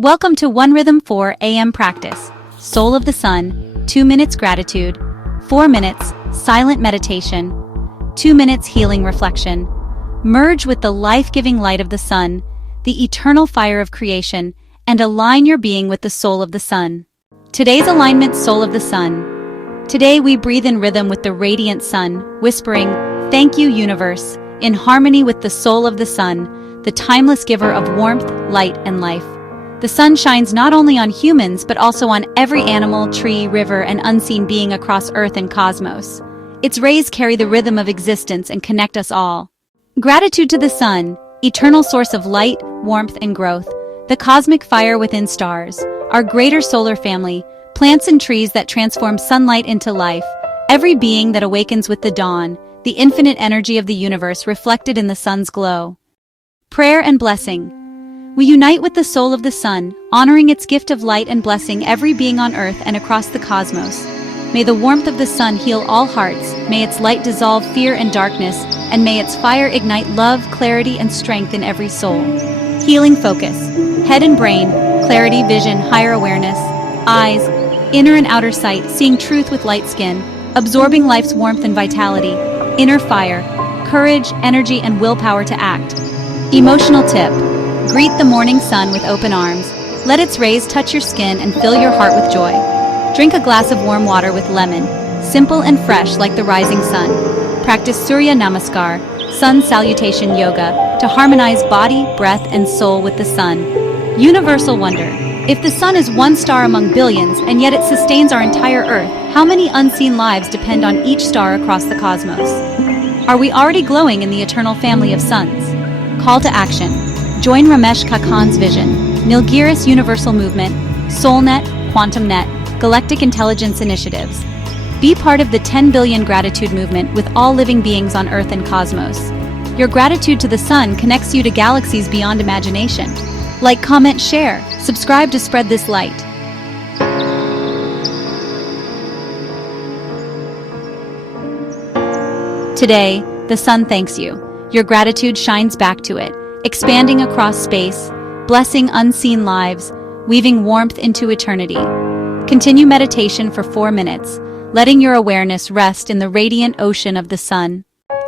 Welcome to OneRhythm 4 AM practice. Soul of the Sun, 2 minutes gratitude, 4 minutes silent meditation, 2 minutes healing reflection. Merge with the life-giving light of the sun, the eternal fire of creation, and align your being with the soul of the sun. Today's alignment, soul of the sun. Today we breathe in rhythm with the radiant sun, whispering, "Thank you, universe," in harmony with the soul of the sun, the timeless giver of warmth, light, and life. The sun shines not only on humans but also on every animal, tree, river, and unseen being across Earth and cosmos. Its rays carry the rhythm of existence and connect us all. Gratitude to the sun, eternal source of light, warmth, and growth, the cosmic fire within stars, our greater solar family, plants and trees that transform sunlight into life, every being that awakens with the dawn, the infinite energy of the universe reflected in the sun's glow. Prayer and blessing. We unite with the soul of the sun, honoring its gift of light and blessing every being on Earth and across the cosmos. May the warmth of the sun heal all hearts, may its light dissolve fear and darkness, and may its fire ignite love, clarity, and strength in every soul. Healing focus. Head and brain, clarity, vision, higher awareness. Eyes, inner and outer sight, seeing truth with light skin, absorbing life's warmth and vitality. Inner fire, courage, energy, and willpower to act. Emotional tip. Greet the morning sun with open arms. Let its rays touch your skin and fill your heart with joy. Drink a glass of warm water with lemon, simple and fresh like the rising sun. Practice Surya Namaskar, sun salutation yoga, to harmonize body, breath, and soul with the sun. Universal wonder. If the sun is one star among billions and yet it sustains our entire Earth, how many unseen lives depend on each star across the cosmos? Are we already glowing in the eternal family of suns? Call to action. Join Ramesh Kakan's vision, Nilgiris Universal Movement, SoulNet, QuantumNet, Galactic Intelligence Initiatives. Be part of the 10 billion gratitude movement with all living beings on Earth and cosmos. Your gratitude to the sun connects you to galaxies beyond imagination. Like, comment, share, subscribe to spread this light. Today, the sun thanks you. Your gratitude shines back to it, expanding across space, blessing unseen lives, weaving warmth into eternity. Continue meditation for 4 minutes, letting your awareness rest in the radiant ocean of the sun.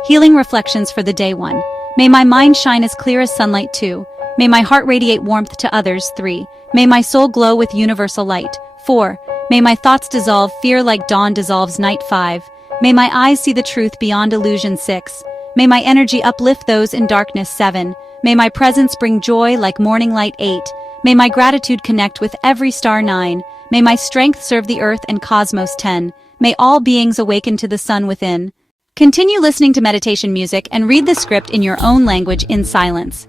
Healing reflections for the day 1. May my mind shine as clear as sunlight 2. May my heart radiate warmth to others 3. May my soul glow with universal light 4. May my thoughts dissolve fear like dawn dissolves night 5. May my eyes see the truth beyond illusion 6. May my energy uplift those in darkness 7. May my presence bring joy like morning light 8. May my gratitude connect with every star 9. May my strength serve the earth and cosmos 10. May all beings awaken to the sun within. Continue listening to meditation music and read the script in your own language in silence.